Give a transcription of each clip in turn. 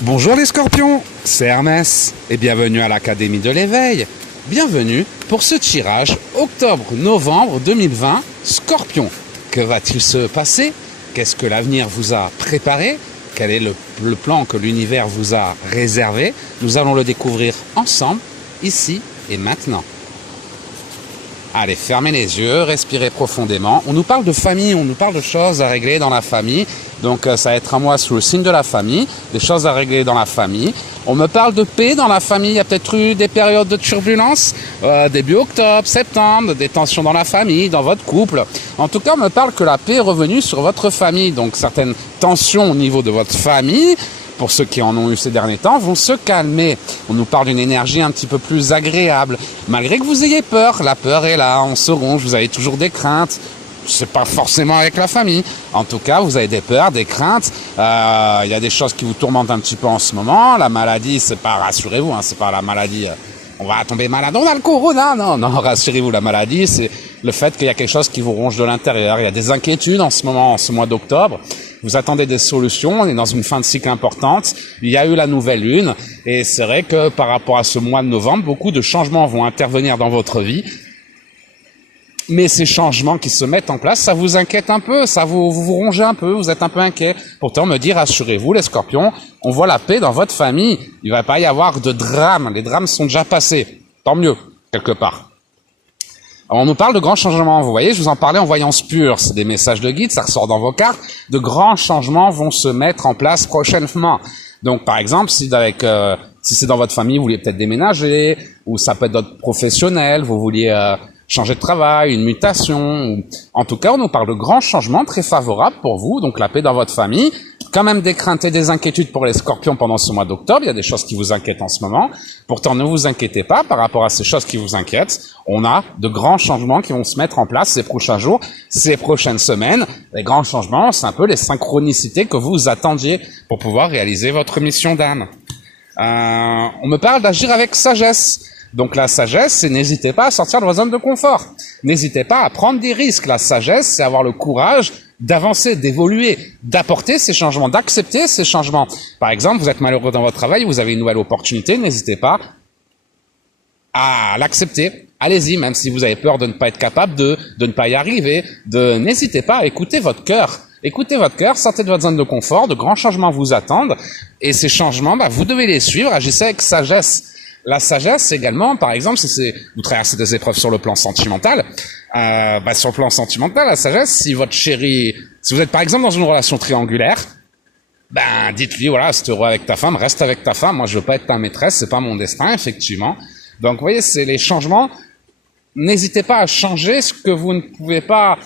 Bonjour les scorpions, c'est Hermès et bienvenue à l'Académie de l'éveil. Bienvenue pour ce tirage octobre-novembre 2020 Scorpion. Que va-t-il se passer? Qu'est-ce que l'avenir vous a préparé? Quel est le plan que l'univers vous a réservé? Nous allons le découvrir ensemble, ici et maintenant. Allez, fermez les yeux, respirez profondément. On nous parle de famille, on nous parle de choses à régler dans la famille. Donc ça va être un mois sous le signe de la famille, des choses à régler dans la famille. On me parle de paix dans la famille, il y a peut-être eu des périodes de turbulence, début octobre, septembre, des tensions dans la famille, dans votre couple. En tout cas, on me parle que la paix est revenue sur votre famille. Donc certaines tensions au niveau de votre famille, pour ceux qui en ont eu ces derniers temps, vont se calmer. On nous parle d'une énergie un petit peu plus agréable. Malgré que vous ayez peur, la peur est là, on se ronge, vous avez toujours des craintes. C'est pas forcément avec la famille. En tout cas, vous avez des peurs, des craintes. Il y a des choses qui vous tourmentent un petit peu en ce moment. La maladie, c'est pas, rassurez-vous, hein, c'est pas la maladie, on va tomber malade, on a le corona. Non, rassurez-vous, la maladie, c'est le fait qu'il y a quelque chose qui vous ronge de l'intérieur. Il y a des inquiétudes en ce moment, en ce mois d'octobre. Vous attendez des solutions, on est dans une fin de cycle importante, il y a eu la nouvelle lune, et c'est vrai que par rapport à ce mois de novembre, beaucoup de changements vont intervenir dans votre vie, mais ces changements qui se mettent en place, ça vous inquiète un peu, vous rongez un peu, vous êtes un peu inquiet. Pourtant, on me dit, rassurez-vous les scorpions, on voit la paix dans votre famille, il ne va pas y avoir de drame, les drames sont déjà passés, tant mieux, quelque part. Alors, on nous parle de grands changements, vous voyez, je vous en parlais en voyance pure, c'est des messages de guide, ça ressort dans vos cartes, de grands changements vont se mettre en place prochainement. Donc par exemple, si c'est dans votre famille, vous vouliez peut-être déménager, ou ça peut être d'autres professionnels, vous vouliez changer de travail, une mutation, ou... en tout cas, on nous parle de grands changements très favorables pour vous, donc la paix dans votre famille. Quand même des craintes et des inquiétudes pour les scorpions pendant ce mois d'octobre. Il y a des choses qui vous inquiètent en ce moment. Pourtant, ne vous inquiétez pas par rapport à ces choses qui vous inquiètent. On a de grands changements qui vont se mettre en place ces prochains jours, ces prochaines semaines. Les grands changements, c'est un peu les synchronicités que vous attendiez pour pouvoir réaliser votre mission d'âme. On me parle d'agir avec sagesse. Donc la sagesse, c'est n'hésitez pas à sortir de votre zone de confort. N'hésitez pas à prendre des risques. La sagesse, c'est avoir le courage d'avancer, d'évoluer, d'apporter ces changements, d'accepter ces changements. Par exemple, vous êtes malheureux dans votre travail, vous avez une nouvelle opportunité, n'hésitez pas à l'accepter. Allez-y, même si vous avez peur de ne pas être capable de ne pas y arriver, n'hésitez pas à écouter votre cœur. Écoutez votre cœur, sortez de votre zone de confort, de grands changements vous attendent, et ces changements, vous devez les suivre, agissez avec sagesse. La sagesse également, par exemple, si vous traversez des épreuves sur le plan sentimental, sur le plan sentimental, la sagesse, si votre chéri, si vous êtes par exemple dans une relation triangulaire, dites-lui, voilà, c'est heureux avec ta femme, reste avec ta femme, moi je veux pas être ta maîtresse, c'est pas mon destin, effectivement. Donc, vous voyez, c'est les changements. N'hésitez pas à changer ce que vous ne pouvez pas,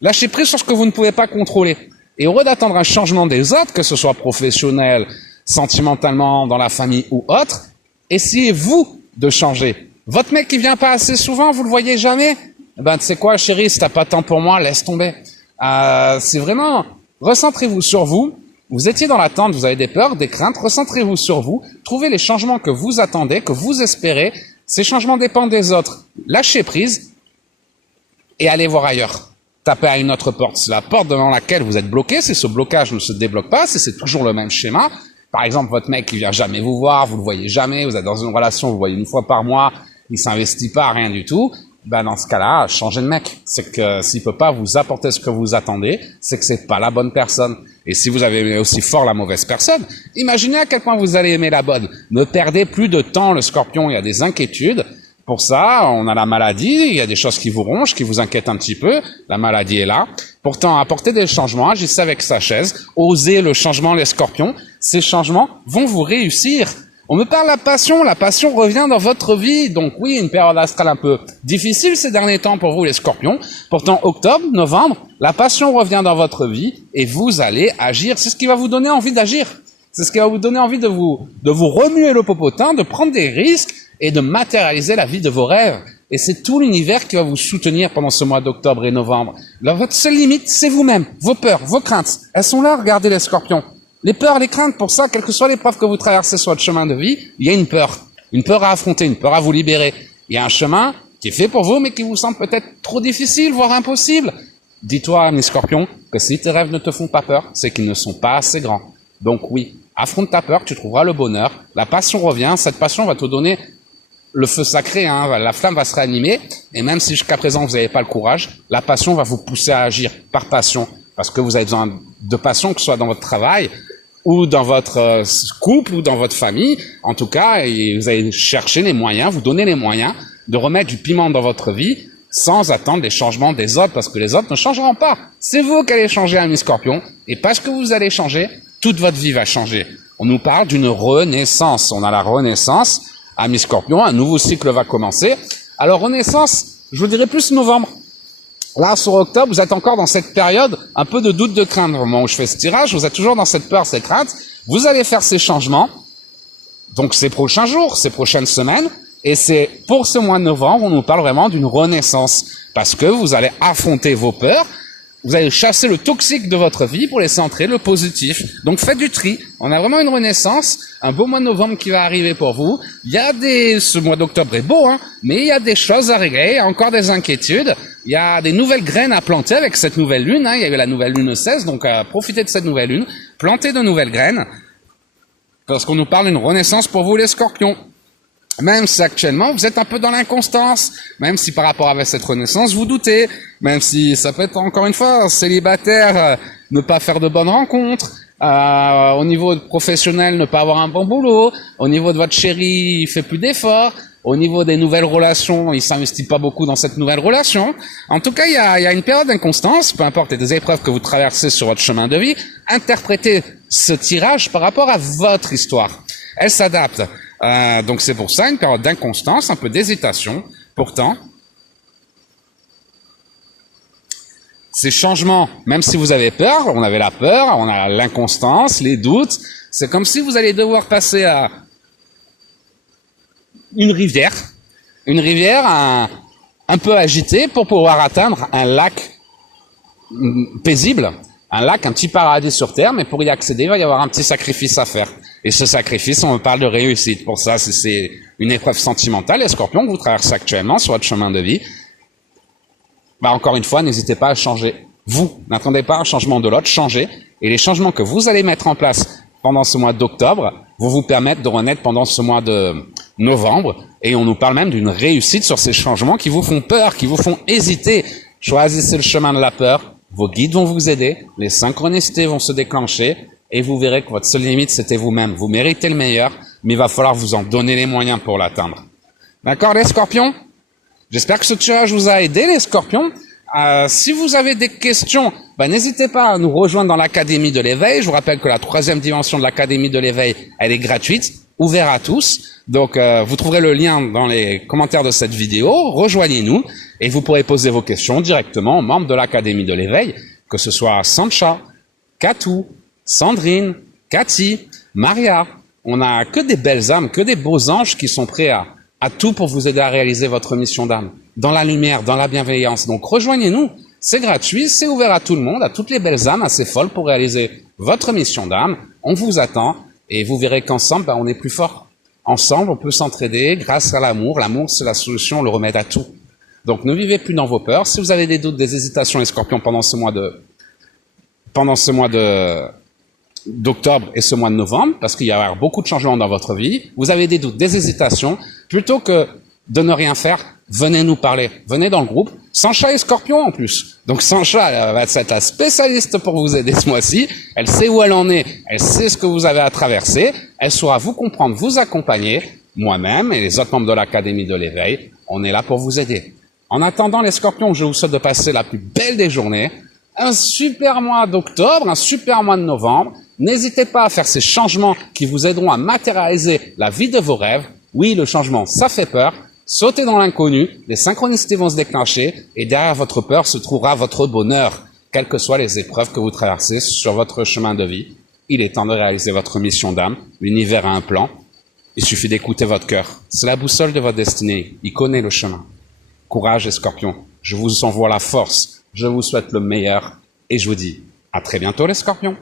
lâchez prise sur ce que vous ne pouvez pas contrôler. Et au lieu d'attendre un changement des autres, que ce soit professionnel, sentimentalement, dans la famille ou autre, essayez-vous de changer. Votre mec qui vient pas assez souvent, vous le voyez jamais? Tu sais quoi, chérie, si t'as pas de temps pour moi, laisse tomber. C'est vraiment, recentrez-vous sur vous. Vous étiez dans l'attente, vous avez des peurs, des craintes, recentrez-vous sur vous. Trouvez les changements que vous attendez, que vous espérez. Ces changements dépendent des autres. Lâchez prise et allez voir ailleurs. Tapez à une autre porte. C'est la porte devant laquelle vous êtes bloqué. Si ce blocage ne se débloque pas, si c'est toujours le même schéma, par exemple, votre mec qui vient jamais vous voir, vous le voyez jamais, vous êtes dans une relation, vous le voyez une fois par mois, il s'investit pas, rien du tout, dans ce cas-là, changez de mec. C'est que s'il peut pas vous apporter ce que vous attendez, c'est que c'est pas la bonne personne. Et si vous avez aimé aussi fort la mauvaise personne, imaginez à quel point vous allez aimer la bonne. Ne perdez plus de temps, le scorpion, il y a des inquiétudes. Pour ça, on a la maladie, il y a des choses qui vous rongent, qui vous inquiètent un petit peu. La maladie est là. Pourtant, apportez des changements, agissez avec sagesse, osez le changement, les scorpions. Ces changements vont vous réussir. On me parle de la passion revient dans votre vie. Donc oui, une période astrale un peu difficile ces derniers temps pour vous, les scorpions. Pourtant, octobre, novembre, la passion revient dans votre vie et vous allez agir. C'est ce qui va vous donner envie d'agir. C'est ce qui va vous donner envie de vous remuer le popotin, de prendre des risques et de matérialiser la vie de vos rêves. Et c'est tout l'univers qui va vous soutenir pendant ce mois d'octobre et novembre. Alors, votre seule limite, c'est vous-même. Vos peurs, vos craintes. Elles sont là, regardez les scorpions. Les peurs, les craintes, pour ça, quelle que soit l'épreuve que vous traversez sur votre chemin de vie, il y a une peur. Une peur à affronter, une peur à vous libérer. Il y a un chemin qui est fait pour vous, mais qui vous semble peut-être trop difficile, voire impossible. Dis-toi, mes scorpions, que si tes rêves ne te font pas peur, c'est qu'ils ne sont pas assez grands. Donc oui, affronte ta peur, tu trouveras le bonheur. La passion revient, cette passion va te donner le feu sacré, hein, la flamme va se réanimer. Et même si jusqu'à présent vous n'avez pas le courage, la passion va vous pousser à agir par passion. Parce que vous avez besoin de passion, que ce soit dans votre travail, ou dans votre couple, ou dans votre famille. En tout cas, et vous allez chercher les moyens, vous donner les moyens de remettre du piment dans votre vie sans attendre les changements des autres, parce que les autres ne changeront pas. C'est vous qui allez changer, ami Scorpion. Et parce que vous allez changer, toute votre vie va changer. On nous parle d'une renaissance. On a la renaissance, ami Scorpion, un nouveau cycle va commencer. Alors renaissance, je vous dirais plus novembre. Là, sur octobre, vous êtes encore dans cette période un peu de doute, de crainte. Au moment où je fais ce tirage, vous êtes toujours dans cette peur, cette crainte. Vous allez faire ces changements, donc ces prochains jours, ces prochaines semaines, et c'est pour ce mois de novembre, on nous parle vraiment d'une renaissance, parce que vous allez affronter vos peurs, vous allez chasser le toxique de votre vie pour laisser entrer le positif. Donc faites du tri. On a vraiment une renaissance, un beau mois de novembre qui va arriver pour vous. Il y a ce mois d'octobre est beau, hein, mais il y a des choses à régler, il y a encore des inquiétudes. Il y a des nouvelles graines à planter avec cette nouvelle lune, hein. Il y a eu la nouvelle lune 16, donc profitez de cette nouvelle lune, plantez de nouvelles graines, parce qu'on nous parle d'une renaissance pour vous les scorpions. Même si actuellement vous êtes un peu dans l'inconstance, même si par rapport à cette renaissance vous doutez, même si ça peut être encore une fois célibataire, ne pas faire de bonnes rencontres, au niveau professionnel ne pas avoir un bon boulot, au niveau de votre chéri il fait plus d'efforts, au niveau des nouvelles relations il s'investit pas beaucoup dans cette nouvelle relation. En tout cas il y a une période d'inconstance, peu importe les épreuves que vous traversez sur votre chemin de vie, interprétez ce tirage par rapport à votre histoire. Elle s'adapte. Donc c'est pour ça une période d'inconstance, un peu d'hésitation. Pourtant, ces changements, même si vous avez peur, on avait la peur, on a l'inconstance, les doutes, c'est comme si vous allez devoir passer à une rivière un peu agitée pour pouvoir atteindre un lac paisible, un lac, un petit paradis sur terre, mais pour y accéder, il va y avoir un petit sacrifice à faire. Et ce sacrifice, on parle de réussite. Pour ça, c'est une épreuve sentimentale, les scorpions, que vous traversez actuellement sur votre chemin de vie. Bah, encore une fois, n'hésitez pas à changer. Vous, n'attendez pas un changement de l'autre, changez. Et les changements que vous allez mettre en place pendant ce mois d'octobre vont vous permettre de renaître pendant ce mois de novembre. Et on nous parle même d'une réussite sur ces changements qui vous font peur, qui vous font hésiter. Choisissez le chemin de la peur. Vos guides vont vous aider. Les synchronicités vont se déclencher. Et vous verrez que votre seule limite, c'était vous-même. Vous méritez le meilleur, mais il va falloir vous en donner les moyens pour l'atteindre. D'accord, les scorpions? J'espère que ce tirage vous a aidé, les scorpions. Si vous avez des questions, n'hésitez pas à nous rejoindre dans l'Académie de l'éveil. Je vous rappelle que la 3e dimension de l'Académie de l'éveil, elle est gratuite, ouverte à tous. Donc, vous trouverez le lien dans les commentaires de cette vidéo. Rejoignez-nous et vous pourrez poser vos questions directement aux membres de l'Académie de l'éveil, que ce soit Sancha, Katou, Sandrine, Cathy, Maria. On n'a que des belles âmes, que des beaux anges qui sont prêts à tout pour vous aider à réaliser votre mission d'âme. Dans la lumière, dans la bienveillance. Donc rejoignez-nous, c'est gratuit, c'est ouvert à tout le monde, à toutes les belles âmes assez folles pour réaliser votre mission d'âme. On vous attend et vous verrez qu'ensemble, on est plus fort. Ensemble, on peut s'entraider grâce à l'amour. L'amour, c'est la solution, le remède à tout. Donc ne vivez plus dans vos peurs. Si vous avez des doutes, des hésitations, les scorpions, pendant ce mois d'octobre et ce mois de novembre, parce qu'il y a beaucoup de changements dans votre vie, vous avez des doutes, des hésitations, plutôt que de ne rien faire, venez nous parler, venez dans le groupe. Sancha est scorpion en plus. Donc Sancha elle va être la spécialiste pour vous aider ce mois-ci. Elle sait où elle en est, elle sait ce que vous avez à traverser, elle saura vous comprendre, vous accompagner. Moi-même et les autres membres de l'Académie de l'éveil, on est là pour vous aider. En attendant les scorpions, je vous souhaite de passer la plus belle des journées, un super mois d'octobre, un super mois de novembre. N'hésitez pas à faire ces changements qui vous aideront à matérialiser la vie de vos rêves. Oui, le changement, ça fait peur. Sautez dans l'inconnu, les synchronicités vont se déclencher et derrière votre peur se trouvera votre bonheur, quelles que soient les épreuves que vous traversez sur votre chemin de vie. Il est temps de réaliser votre mission d'âme. L'univers a un plan. Il suffit d'écouter votre cœur. C'est la boussole de votre destinée. Il connaît le chemin. Courage les scorpions. Je vous envoie la force. Je vous souhaite le meilleur et je vous dis à très bientôt les scorpions.